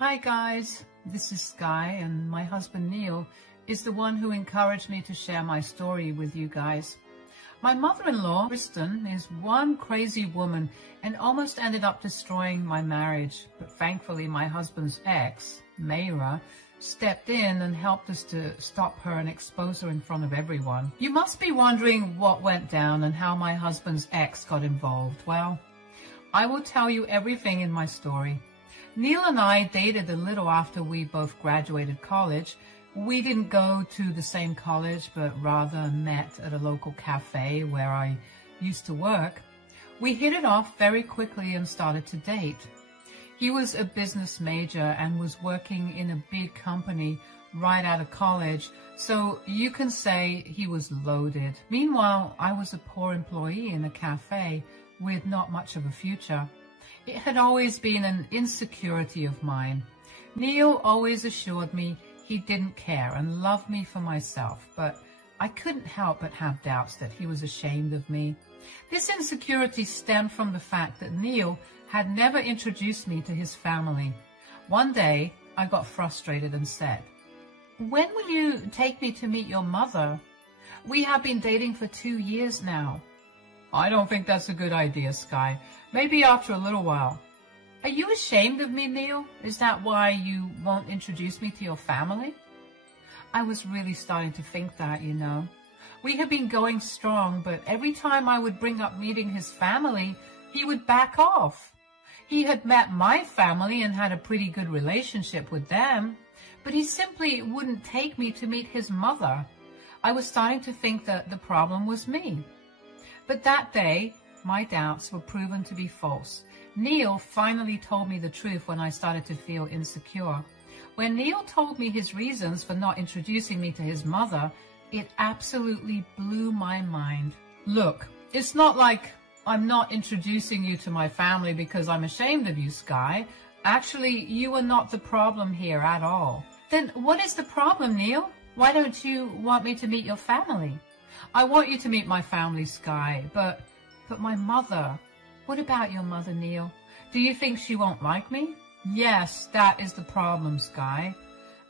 Hi guys, this is Sky, and my husband Neil is the one who encouraged me to share my story with you guys. My mother-in-law, Kristen, is one crazy woman and almost ended up destroying my marriage. But thankfully my husband's ex, Mayra, stepped in and helped us to stop her and expose her in front of everyone. You must be wondering what went down and how my husband's ex got involved. Well, I will tell you everything in my story. Neil and I dated a little after we both graduated college. We didn't go to the same college, but rather met at a local cafe where I used to work. We hit it off very quickly and started to date. He was a business major and was working in a big company right out of college, so you can say he was loaded. Meanwhile, I was a poor employee in a cafe with not much of a future. It had always been an insecurity of mine. Neil always assured me he didn't care and loved me for myself, but I couldn't help but have doubts that he was ashamed of me. This insecurity stemmed from the fact that Neil had never introduced me to his family. One day, I got frustrated and said, "When will you take me to meet your mother? We have been dating for 2 years now." "I don't think that's a good idea, Sky. Maybe after a little while." "Are you ashamed of me, Neil? Is that why you won't introduce me to your family?" I was really starting to think that, you know. We had been going strong, but every time I would bring up meeting his family, he would back off. He had met my family and had a pretty good relationship with them, but he simply wouldn't take me to meet his mother. I was starting to think that the problem was me. But that day, my doubts were proven to be false. Neil finally told me the truth when I started to feel insecure. When Neil told me his reasons for not introducing me to his mother, it absolutely blew my mind. "Look, it's not like I'm not introducing you to my family because I'm ashamed of you, Sky. Actually, you are not the problem here at all." "Then what is the problem, Neil? Why don't you want me to meet your family?" "I want you to meet my family, Sky, but my mother." "What about your mother, Neil? Do you think she won't like me?" "Yes, that is the problem, Sky.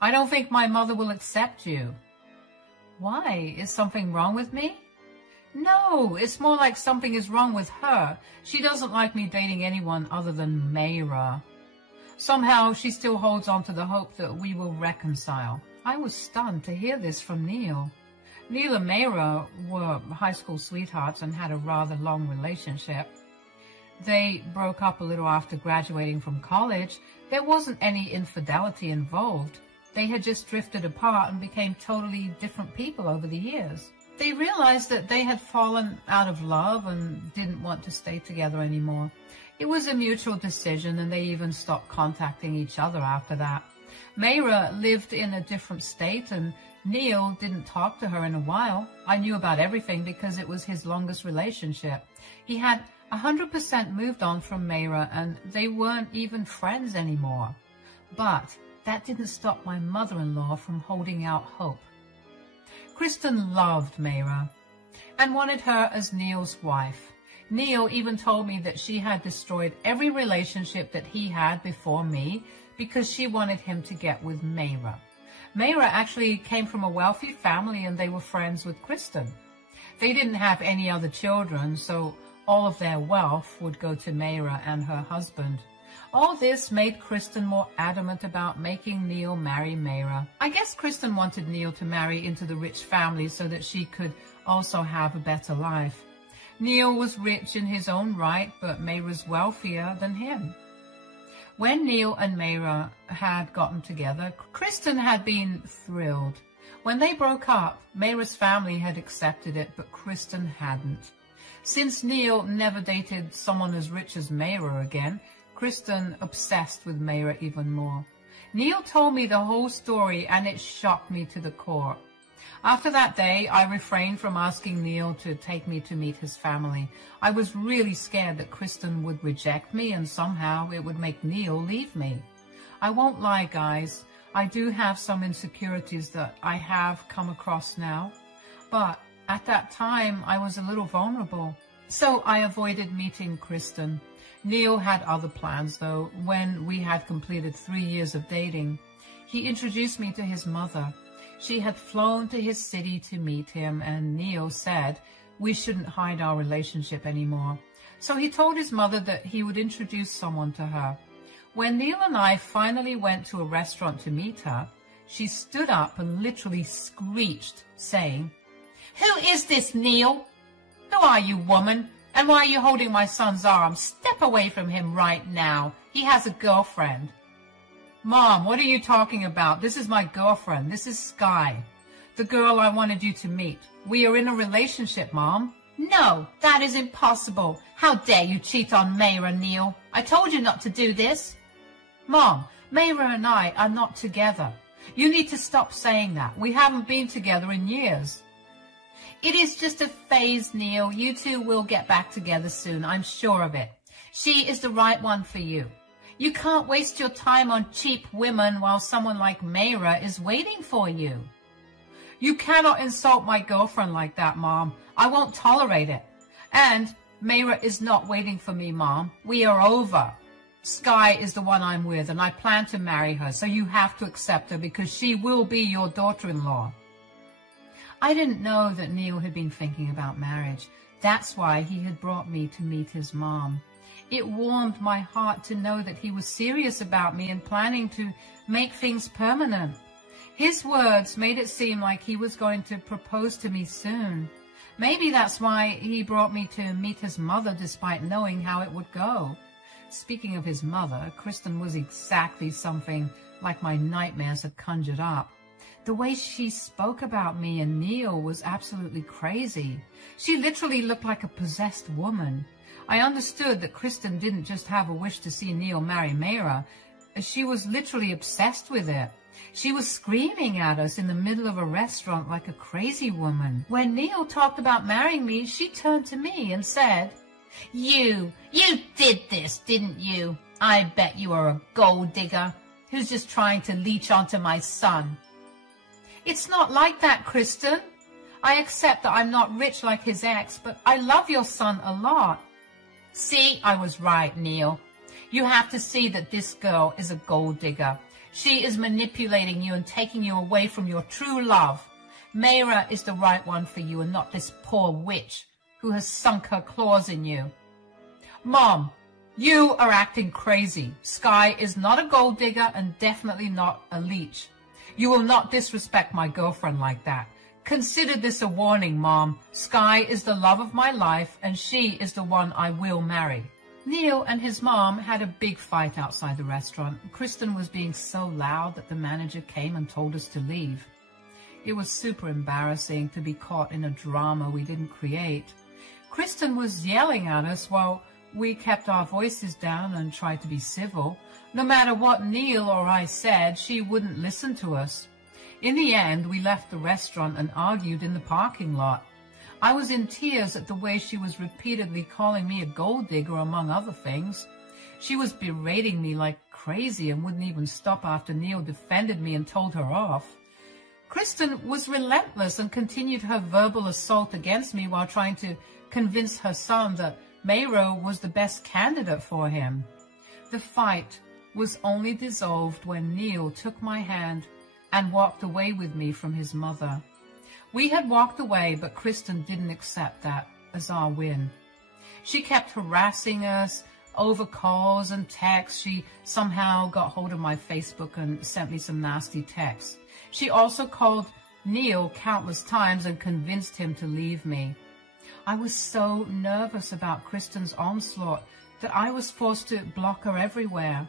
I don't think my mother will accept you." "Why? Is something wrong with me?" "No, it's more like something is wrong with her. She doesn't like me dating anyone other than Mayra. Somehow she still holds on to the hope that we will reconcile." I was stunned to hear this from Neil. Neil and Mayra were high school sweethearts and had a rather long relationship. They broke up a little after graduating from college. There wasn't any infidelity involved. They had just drifted apart and became totally different people over the years. They realized that they had fallen out of love and didn't want to stay together anymore. It was a mutual decision, and they even stopped contacting each other after that. Mayra lived in a different state, and Neil didn't talk to her in a while. I knew about everything because it was his longest relationship. He had 100% moved on from Mayra, and they weren't even friends anymore. But that didn't stop my mother-in-law from holding out hope. Kristen loved Mayra and wanted her as Neil's wife. Neil even told me that she had destroyed every relationship that he had before me because she wanted him to get with Mayra. Mayra actually came from a wealthy family, and they were friends with Kristen. They didn't have any other children, so all of their wealth would go to Mayra and her husband. All this made Kristen more adamant about making Neil marry Mayra. I guess Kristen wanted Neil to marry into the rich family so that she could also have a better life. Neil was rich in his own right, but Mayra's wealthier than him. When Neil and Mayra had gotten together, Kristen had been thrilled. When they broke up, Mayra's family had accepted it, but Kristen hadn't. Since Neil never dated someone as rich as Mayra again, Kristen obsessed with Mayra even more. Neil told me the whole story, and it shocked me to the core. After that day, I refrained from asking Neil to take me to meet his family. I was really scared that Kristen would reject me and somehow it would make Neil leave me. I won't lie, guys. I do have some insecurities that I have come across now, but at that time I was a little vulnerable. So I avoided meeting Kristen. Neil had other plans, though. When we had completed 3 years of dating, he introduced me to his mother. She had flown to his city to meet him, and Neil said we shouldn't hide our relationship anymore. So he told his mother that he would introduce someone to her. When Neil and I finally went to a restaurant to meet her, she stood up and literally screeched, saying, "Who is this, Neil? Who are you, woman? And why are you holding my son's arm? Step away from him right now. He has a girlfriend." "Mom, what are you talking about? This is my girlfriend. This is Sky, the girl I wanted you to meet. We are in a relationship, Mom." "No, that is impossible. How dare you cheat on Mayra, Neil? I told you not to do this." "Mom, Mayra and I are not together. You need to stop saying that. We haven't been together in years." "It is just a phase, Neil. You two will get back together soon. I'm sure of it. She is the right one for you. You can't waste your time on cheap women while someone like Mayra is waiting for you." "You cannot insult my girlfriend like that, Mom. I won't tolerate it. And Mayra is not waiting for me, Mom. We are over. Sky is the one I'm with, and I plan to marry her, so you have to accept her because she will be your daughter-in-law." I didn't know that Neil had been thinking about marriage. That's why he had brought me to meet his mom. It warmed my heart to know that he was serious about me and planning to make things permanent. His words made it seem like he was going to propose to me soon. Maybe that's why he brought me to meet his mother despite knowing how it would go. Speaking of his mother, Kristen was exactly something like my nightmares had conjured up. The way she spoke about me and Neil was absolutely crazy. She literally looked like a possessed woman. I understood that Kristen didn't just have a wish to see Neil marry Mayra. She was literally obsessed with it. She was screaming at us in the middle of a restaurant like a crazy woman. When Neil talked about marrying me, she turned to me and said, You did this, didn't you? I bet you are a gold digger who's just trying to leech onto my son." "It's not like that, Kristen. I accept that I'm not rich like his ex, but I love your son a lot." "See, I was right, Neil. You have to see that this girl is a gold digger. She is manipulating you and taking you away from your true love. Mayra is the right one for you and not this poor witch who has sunk her claws in you." "Mom, you are acting crazy. Sky is not a gold digger and definitely not a leech. You will not disrespect my girlfriend like that. Consider this a warning, Mom. Sky is the love of my life and she is the one I will marry." Neil and his mom had a big fight outside the restaurant. Kristen was being so loud that the manager came and told us to leave. It was super embarrassing to be caught in a drama we didn't create. Kristen was yelling at us while we kept our voices down and tried to be civil. No matter what Neil or I said, she wouldn't listen to us. In the end, we left the restaurant and argued in the parking lot. I was in tears at the way she was repeatedly calling me a gold digger, among other things. She was berating me like crazy and wouldn't even stop after Neil defended me and told her off. Kristen was relentless and continued her verbal assault against me while trying to convince her son that Mayra was the best candidate for him. The fight was only dissolved when Neil took my hand and walked away with me from his mother. We had walked away, but Kristen didn't accept that as our win. She kept harassing us over calls and texts. She somehow got hold of my Facebook and sent me some nasty texts. She also called Neil countless times and convinced him to leave me. I was so nervous about Kristen's onslaught that I was forced to block her everywhere.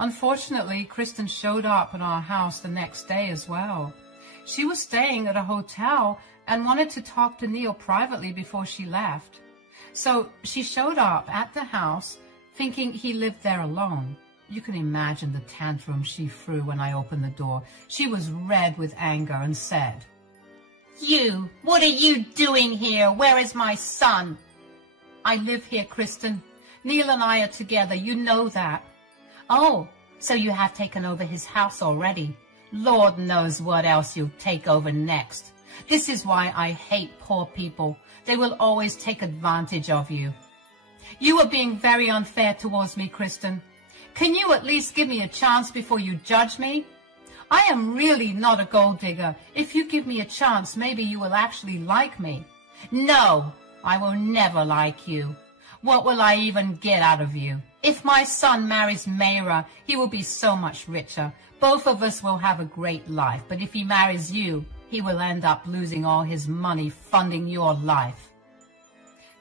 Unfortunately, Kristen showed up at our house the next day as well. She was staying at a hotel and wanted to talk to Neil privately before she left. So she showed up at the house thinking he lived there alone. You can imagine the tantrum she threw when I opened the door. She was red with anger and said, "You, what are you doing here? Where is my son?" "I live here, Kristen. Neil and I are together. You know that." "Oh, so you have taken over his house already. Lord knows what else you'll take over next. This is why I hate poor people. They will always take advantage of you." You are being very unfair towards me, Kristen. Can you at least give me a chance before you judge me? I am really not a gold digger. If you give me a chance, maybe you will actually like me. No, I will never like you. What will I even get out of you? If my son marries Mayra, he will be so much richer. Both of us will have a great life. But if he marries you, he will end up losing all his money funding your life.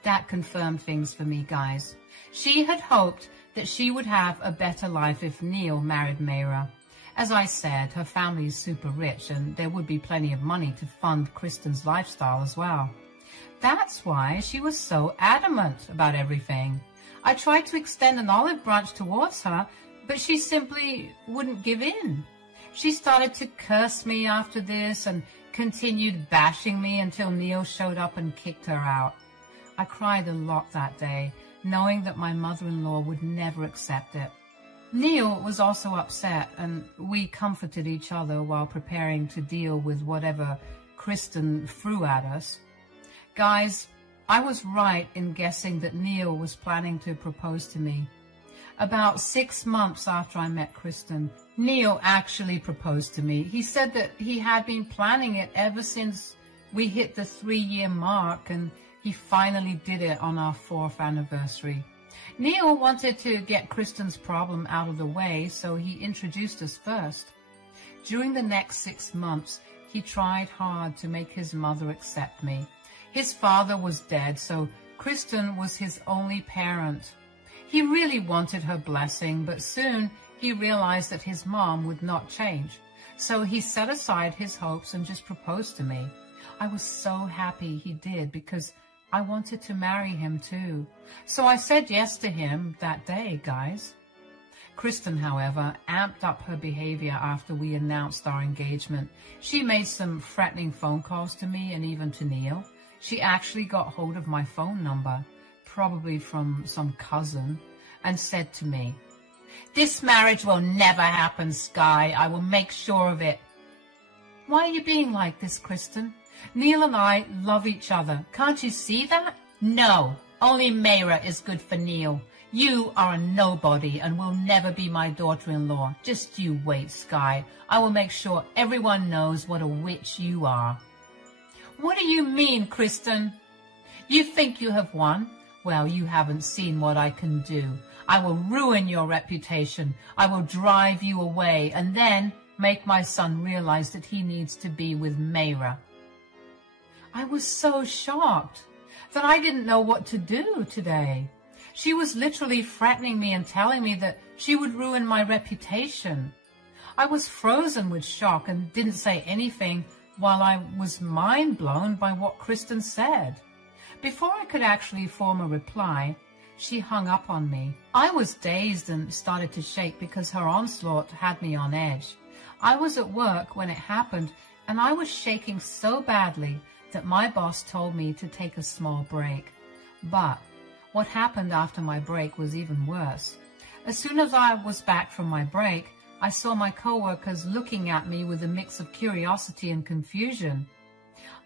That confirmed things for me, guys. She had hoped that she would have a better life if Neil married Mayra. As I said, her family is super rich and there would be plenty of money to fund Kristen's lifestyle as well. That's why she was so adamant about everything. I tried to extend an olive branch towards her, but she simply wouldn't give in. She started to curse me after this and continued bashing me until Neil showed up and kicked her out. I cried a lot that day, knowing that my mother-in-law would never accept it. Neil was also upset, and we comforted each other while preparing to deal with whatever Kristen threw at us. Guys, I was right in guessing that Neil was planning to propose to me. About 6 months after I met Kristen, Neil actually proposed to me. He said that he had been planning it ever since we hit the 3-year mark, and he finally did it on our 4th anniversary. Neil wanted to get Kristen's problem out of the way, so he introduced us first. During the next 6 months, he tried hard to make his mother accept me. His father was dead, so Kristen was his only parent. He really wanted her blessing, but soon he realized that his mom would not change. So he set aside his hopes and just proposed to me. I was so happy he did because I wanted to marry him too. So I said yes to him that day, guys. Kristen, however, amped up her behavior after we announced our engagement. She made some threatening phone calls to me and even to Neil. She actually got hold of my phone number, probably from some cousin, and said to me, "This marriage will never happen, Sky. I will make sure of it." Why are you being like this, Kristen? Neil and I love each other. Can't you see that? No, only Mayra is good for Neil. You are a nobody and will never be my daughter-in-law. Just you wait, Sky. I will make sure everyone knows what a witch you are. What do you mean, Kristen? You think you have won? Well, you haven't seen what I can do. I will ruin your reputation. I will drive you away and then make my son realize that he needs to be with Mayra. I was so shocked that I didn't know what to do today. She was literally threatening me and telling me that she would ruin my reputation. I was frozen with shock and didn't say anything while I was mind blown by what Kristen said. Before I could actually form a reply, she hung up on me. I was dazed and started to shake because her onslaught had me on edge. I was at work when it happened, and I was shaking so badly that my boss told me to take a small break. But what happened after my break was even worse. As soon as I was back from my break, I saw my coworkers looking at me with a mix of curiosity and confusion.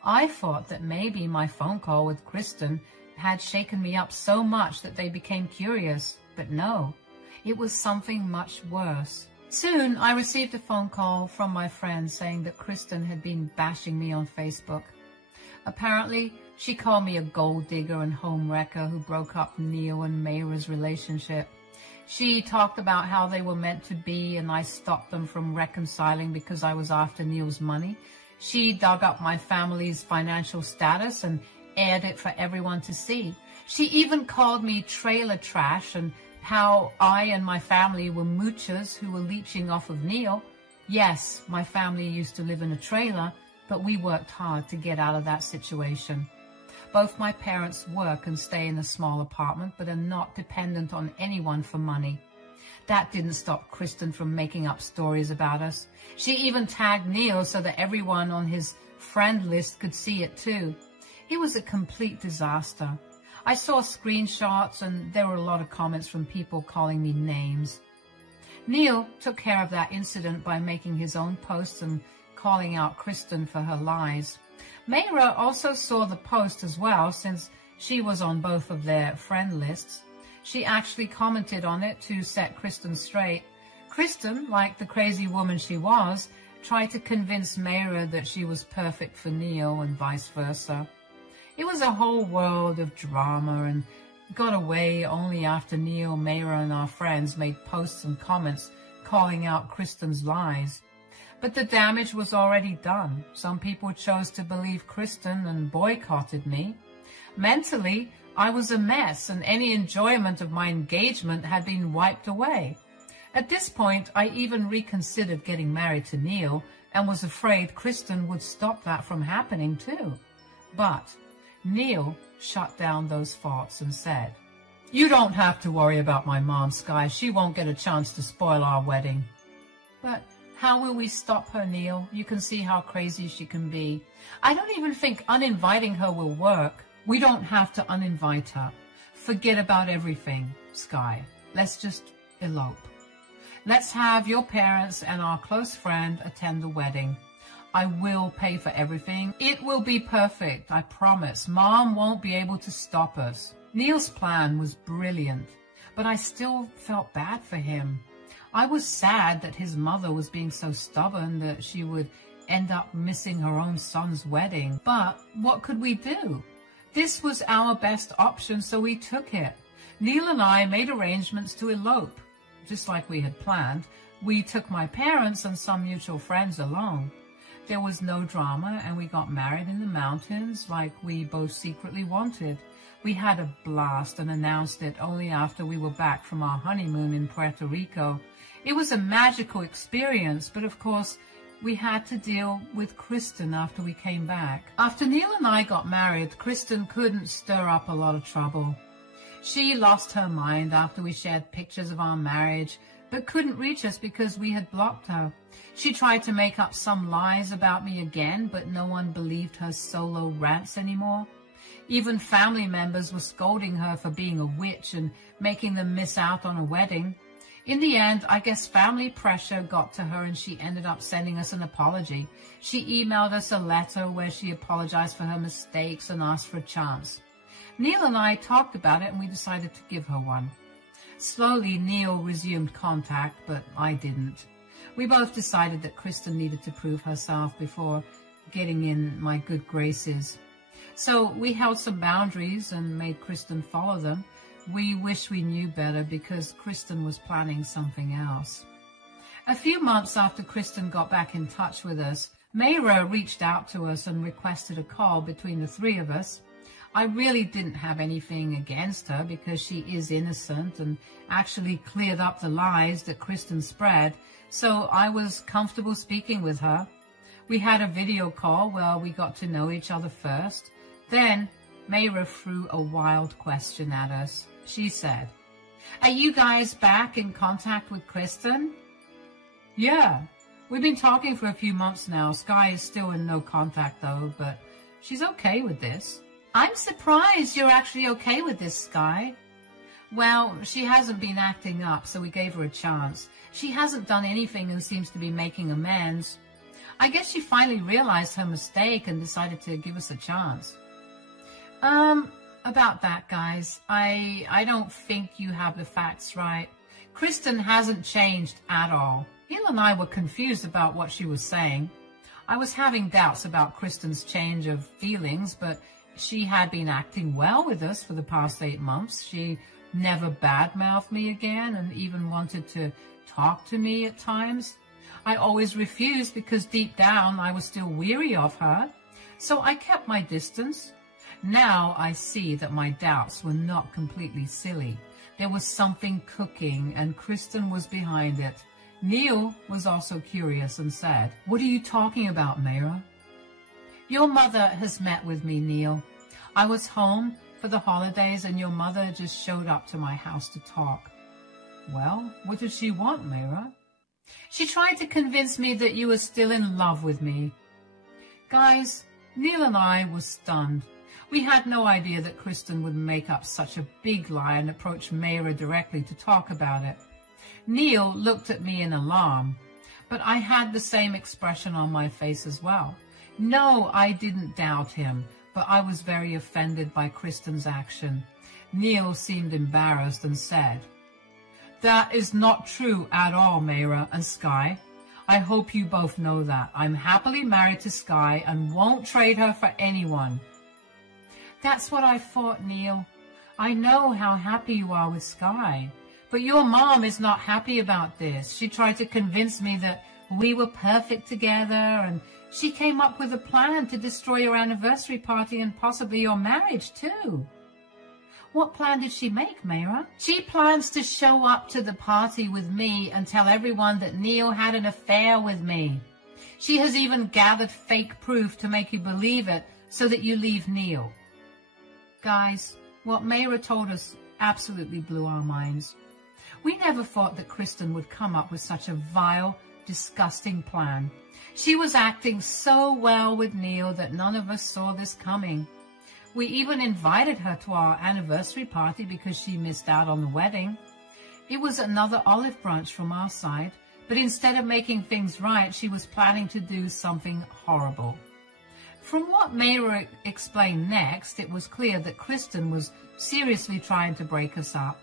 I thought that maybe my phone call with Kristen had shaken me up so much that they became curious, but no, it was something much worse. Soon, I received a phone call from my friend saying that Kristen had been bashing me on Facebook. Apparently, she called me a gold digger and home wrecker who broke up Neil and Mayra's relationship. She talked about how they were meant to be and I stopped them from reconciling because I was after Neil's money. She dug up my family's financial status and aired it for everyone to see. She even called me trailer trash and how I and my family were moochers who were leeching off of Neil. Yes, my family used to live in a trailer, but we worked hard to get out of that situation. Both my parents work and stay in a small apartment, but are not dependent on anyone for money. That didn't stop Kristen from making up stories about us. She even tagged Neil so that everyone on his friend list could see it too. It was a complete disaster. I saw screenshots and there were a lot of comments from people calling me names. Neil took care of that incident by making his own posts and calling out Kristen for her lies. Mayra also saw the post as well, since she was on both of their friend lists. She actually commented on it to set Kristen straight. Kristen, like the crazy woman she was, tried to convince Mayra that she was perfect for Neil and vice versa. It was a whole world of drama and got away only after Neil, Mayra, and our friends made posts and comments calling out Kristen's lies. But the damage was already done. Some people chose to believe Kristen and boycotted me. Mentally, I was a mess, and any enjoyment of my engagement had been wiped away. At this point, I even reconsidered getting married to Neil and was afraid Kristen would stop that from happening too. But Neil shut down those thoughts and said, "You don't have to worry about my mom, Sky. She won't get a chance to spoil our wedding." But how will we stop her, Neil? You can see how crazy she can be. I don't even think uninviting her will work. We don't have to uninvite her. Forget about everything, Sky. Let's just elope. Let's have your parents and our close friend attend the wedding. I will pay for everything. It will be perfect, I promise. Mom won't be able to stop us. Neil's plan was brilliant, but I still felt bad for him. I was sad that his mother was being so stubborn that she would end up missing her own son's wedding. But what could we do? This was our best option, so we took it. Neil and I made arrangements to elope. Just like we had planned, we took my parents and some mutual friends along. There was no drama, and we got married in the mountains like we both secretly wanted. We had a blast and announced it only after we were back from our honeymoon in Puerto Rico. It was a magical experience, but of course, we had to deal with Kristen after we came back. After Neil and I got married, Kristen couldn't stir up a lot of trouble. She lost her mind after we shared pictures of our marriage, but couldn't reach us because we had blocked her. She tried to make up some lies about me again, but no one believed her solo rants anymore. Even family members were scolding her for being a witch and making them miss out on a wedding. In the end, I guess family pressure got to her and she ended up sending us an apology. She emailed us a letter where she apologized for her mistakes and asked for a chance. Neil and I talked about it and we decided to give her one. Slowly, Neil resumed contact, but I didn't. We both decided that Kristen needed to prove herself before getting in my good graces. So we held some boundaries and made Kristen follow them. We wish we knew better because Kristen was planning something else. A few months after Kristen got back in touch with us, Mayra reached out to us and requested a call between the three of us. I really didn't have anything against her because she is innocent and actually cleared up the lies that Kristen spread, so I was comfortable speaking with her. We had a video call where we got to know each other first. Then Mayra threw a wild question at us. She said, "Are you guys back in contact with Kristen?" "Yeah, we've been talking for a few months now. Sky is still in no contact though, but she's okay with this." "I'm surprised you're actually okay with this, Sky." "Well, she hasn't been acting up, so we gave her a chance. She hasn't done anything and seems to be making amends. I guess she finally realized her mistake and decided to give us a chance." About that, guys, I don't think you have the facts right. Kristen hasn't changed at all. Neil and I were confused about what she was saying. I was having doubts about Kristen's change of feelings, but she had been acting well with us for the past 8 months. She never badmouthed me again and even wanted to talk to me at times. I always refused because deep down I was still weary of her, so I kept my distance. Now I see that my doubts were not completely silly. There was something cooking and Kristen was behind it. Neil was also curious and said, "What are you talking about, Mayra?" "Your mother has met with me, Neil. I was home for the holidays and your mother just showed up to my house to talk." "Well, what did she want, Mayra?" "She tried to convince me that you were still in love with me." Guys, Neil and I were stunned. We had no idea that Kristen would make up such a big lie and approach Mayra directly to talk about it. Neil looked at me in alarm, but I had the same expression on my face as well. No, I didn't doubt him, but I was very offended by Kristen's action. Neil seemed embarrassed and said, "That is not true at all, Mayra and Sky. I hope you both know that. I'm happily married to Sky and won't trade her for anyone." "That's what I thought, Neil. I know how happy you are with Sky. But your mom is not happy about this. She tried to convince me that we were perfect together, and she came up with a plan to destroy your anniversary party and possibly your marriage too." "What plan did she make, Mayra?" "She plans to show up to the party with me and tell everyone that Neil had an affair with me. She has even gathered fake proof to make you believe it so that you leave Neil." Guys, what Mayra told us absolutely blew our minds. We never thought that Kristen would come up with such a vile, disgusting plan. She was acting so well with Neil that none of us saw this coming. We even invited her to our anniversary party because she missed out on the wedding. It was another olive branch from our side, but instead of making things right, she was planning to do something horrible. From what Mayra explained next, it was clear that Kristen was seriously trying to break us up.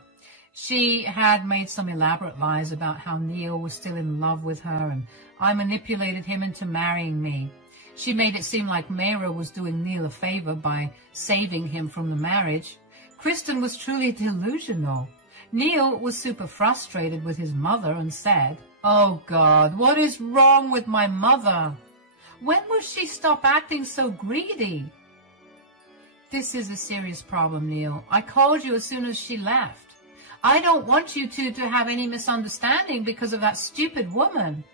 She had made some elaborate lies about how Neil was still in love with her, and I manipulated him into marrying me. She made it seem like Mayra was doing Neil a favor by saving him from the marriage. Kristen was truly delusional. Neil was super frustrated with his mother and said, "Oh God, what is wrong with my mother? When will she stop acting so greedy?" "This is a serious problem, Neil. I called you as soon as she left. I don't want you two to have any misunderstanding because of that stupid woman."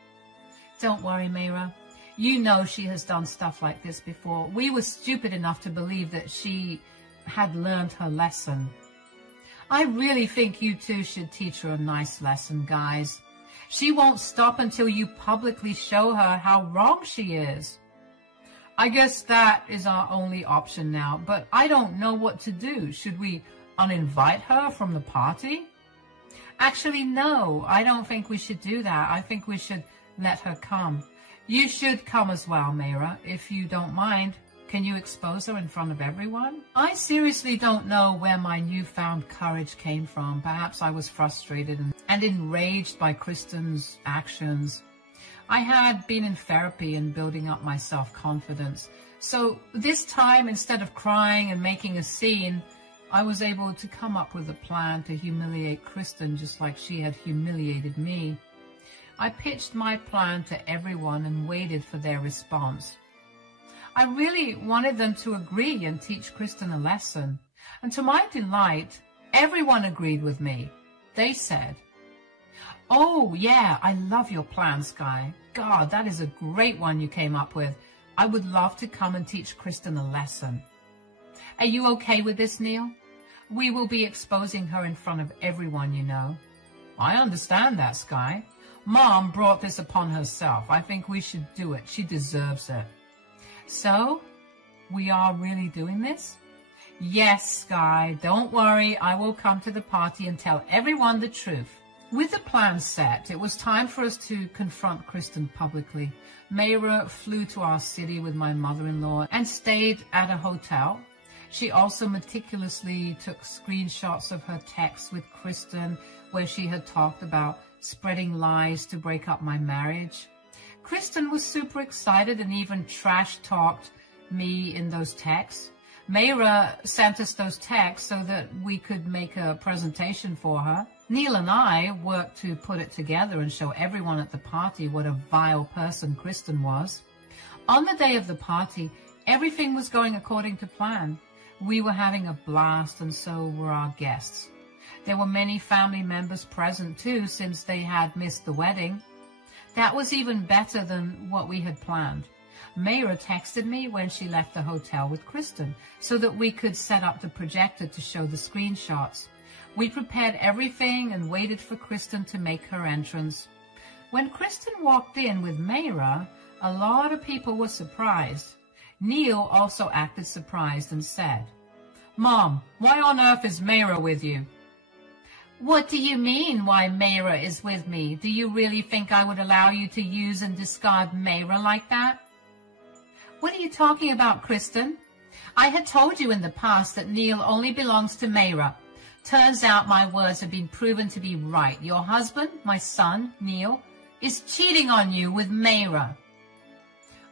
"Don't worry, Mayra. You know she has done stuff like this before. We were stupid enough to believe that she had learned her lesson." "I really think you two should teach her a nice lesson, guys. She won't stop until you publicly show her how wrong she is." "I guess that is our only option now, but I don't know what to do. Should we uninvite her from the party?" "Actually, no, I don't think we should do that. I think we should let her come. You should come as well, Mayra, if you don't mind. Can you expose her in front of everyone?" I seriously don't know where my newfound courage came from. Perhaps I was frustrated and enraged by Kristen's actions. I had been in therapy and building up my self-confidence. So this time, instead of crying and making a scene, I was able to come up with a plan to humiliate Kristen just like she had humiliated me. I pitched my plan to everyone and waited for their response. I really wanted them to agree and teach Kristen a lesson. And to my delight, everyone agreed with me. They said, "Oh, yeah, I love your plan, Sky. God, that is a great one you came up with. I would love to come and teach Kristen a lesson." "Are you okay with this, Neil? We will be exposing her in front of everyone, you know." "I understand that, Sky. Mom brought this upon herself. I think we should do it. She deserves it." "So, we are really doing this?" "Yes, Sky. Don't worry. I will come to the party and tell everyone the truth." With the plan set, it was time for us to confront Kristen publicly. Mayra flew to our city with my mother-in-law and stayed at a hotel. She also meticulously took screenshots of her texts with Kristen where she had talked about spreading lies to break up my marriage. Kristen was super excited and even trash-talked me in those texts. Mayra sent us those texts so that we could make a presentation for her. Neil and I worked to put it together and show everyone at the party what a vile person Kristen was. On the day of the party, everything was going according to plan. We were having a blast, and so were our guests. There were many family members present too, since they had missed the wedding. That was even better than what we had planned. Mayra texted me when she left the hotel with Kristen so that we could set up the projector to show the screenshots. We prepared everything and waited for Kristen to make her entrance. When Kristen walked in with Mayra, a lot of people were surprised. Neil also acted surprised and said, "Mom, why on earth is Mayra with you?" "What do you mean, why Mayra is with me? Do you really think I would allow you to use and discard Mayra like that?" "What are you talking about, Kristen? I had told you in the past that Neil only belongs to Mayra. Turns out my words have been proven to be right. Your husband, my son, Neil, is cheating on you with Mayra.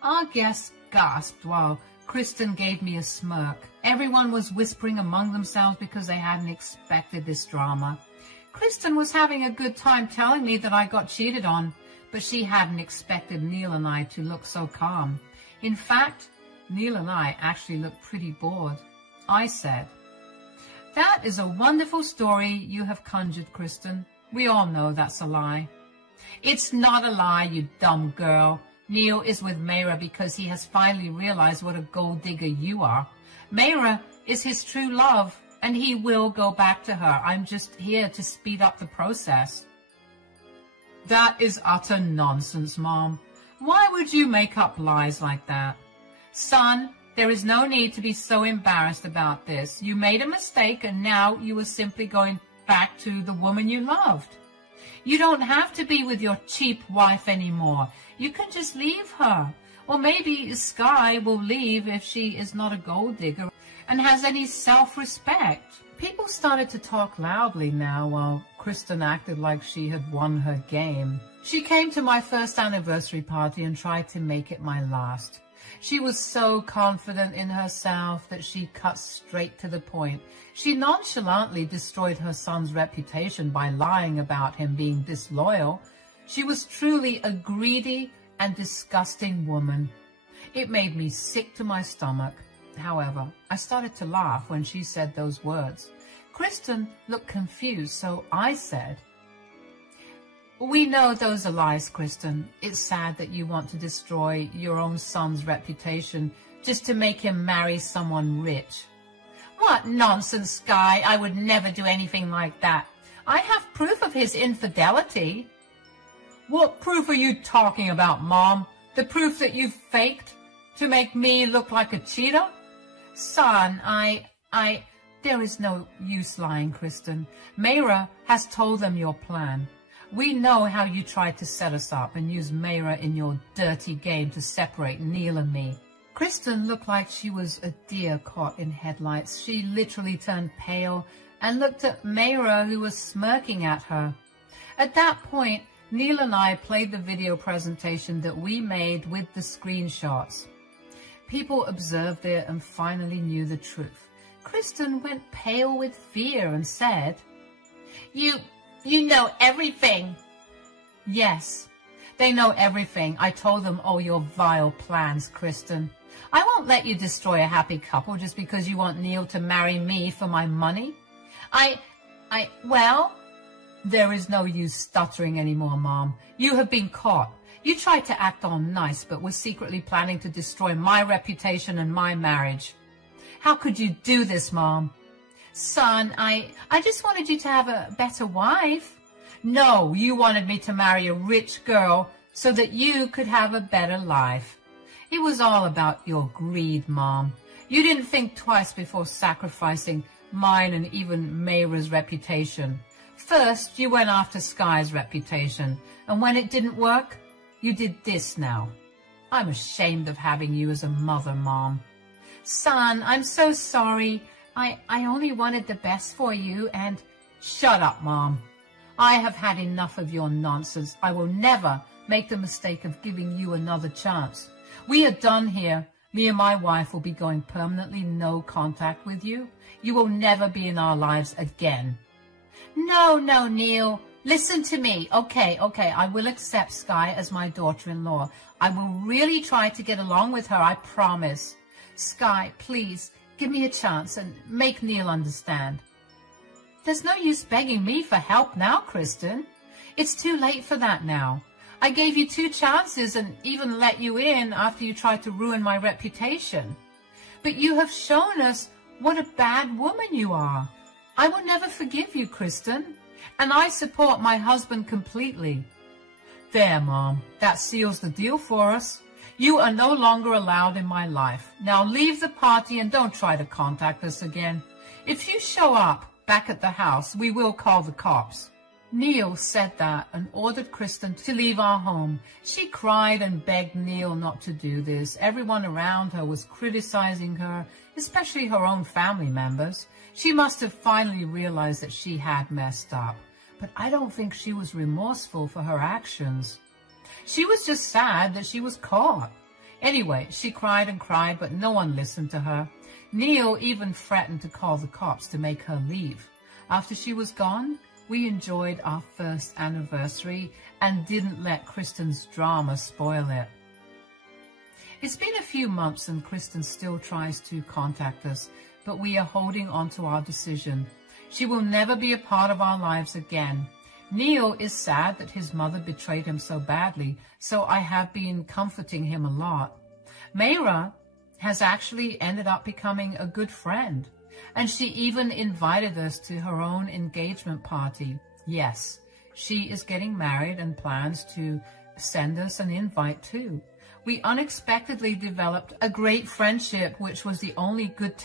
Our guests gasped while Kristen gave me a smirk. Everyone was whispering among themselves because they hadn't expected this drama. Kristen was having a good time telling me that I got cheated on, but she hadn't expected Neil and I to look so calm. In fact, Neil and I actually looked pretty bored. I said, "That is a wonderful story you have conjured, Kristen. We all know that's a lie." "It's not a lie, you dumb girl. Neil is with Mayra because he has finally realized what a gold digger you are. Mayra is his true love, and he will go back to her. I'm just here to speed up the process." "That is utter nonsense, Mom. Why would you make up lies like that?" "Son, there is no need to be so embarrassed about this. You made a mistake, and now you are simply going back to the woman you loved. You don't have to be with your cheap wife anymore. You can just leave her. Or maybe Sky will leave if she is not a gold digger and has any self-respect." People started to talk loudly now while Kristen acted like she had won her game. She came to my first anniversary party and tried to make it my last. She was so confident in herself that she cut straight to the point. She nonchalantly destroyed her son's reputation by lying about him being disloyal. She was truly a greedy and disgusting woman. It made me sick to my stomach. However, I started to laugh when she said those words. Kristen looked confused, so I said, "We know those are lies, Kristen. It's sad that you want to destroy your own son's reputation just to make him marry someone rich." "What nonsense, Sky. I would never do anything like that. I have proof of his infidelity." "What proof are you talking about, Mom? The proof that you faked to make me look like a cheater?" "Son, there is no use lying, Kristen. Mayra has told them your plan. We know how you tried to set us up and use Mayra in your dirty game to separate Neil and me." Kristen looked like she was a deer caught in headlights. She literally turned pale and looked at Mayra, who was smirking at her. At that point, Neil and I played the video presentation that we made with the screenshots. People observed it and finally knew the truth. Kristen went pale with fear and said, You know everything." "Yes, they know everything. I told them all your vile plans, Kristen. I won't let you destroy a happy couple just because you want Neil to marry me for my money. Well, there is no use stuttering anymore, Mom. You have been caught. You tried to act all nice, but were secretly planning to destroy my reputation and my marriage. How could you do this, Mom?" "Son, I just wanted you to have a better wife." "No, you wanted me to marry a rich girl so that you could have a better life. It was all about your greed, Mom. You didn't think twice before sacrificing mine and even Mayra's reputation. First, you went after Sky's reputation, and when it didn't work, you did this now. I'm ashamed of having you as a mother, Mom." "Son, I'm so sorry. I only wanted the best for you and—" "Shut up, Mom. I have had enough of your nonsense. I will never make the mistake of giving you another chance. We are done here. Me and my wife will be going permanently no contact with you. You will never be in our lives again." No, Neil. Listen to me. Okay, I will accept Sky as my daughter-in-law. I will really try to get along with her, I promise. Sky, please, give me a chance and make Neil understand. There's no use begging me for help now, Kristen. It's too late for that now. I gave you 2 chances and even let you in after you tried to ruin my reputation. But you have shown us what a bad woman you are. I will never forgive you, Kristen, and I support my husband completely. There, Mom, that seals the deal for us. You are no longer allowed in my life. Now leave the party and don't try to contact us again. If you show up back at the house, we will call the cops. Neil said that and ordered Kristen to leave our home. She cried and begged Neil not to do this. Everyone around her was criticizing her, especially her own family members. She must have finally realized that she had messed up, but I don't think she was remorseful for her actions. She was just sad that she was caught. Anyway, she cried and cried, but no one listened to her. Neil even threatened to call the cops to make her leave. After she was gone, we enjoyed our first anniversary and didn't let Kristen's drama spoil it. It's been a few months and Kristen still tries to contact us, but we are holding on to our decision. She will never be a part of our lives again. Neil is sad that his mother betrayed him so badly, so I have been comforting him a lot. Mayra has actually ended up becoming a good friend, and she even invited us to her own engagement party. Yes, she is getting married and plans to send us an invite too. We unexpectedly developed a great friendship, which was the only good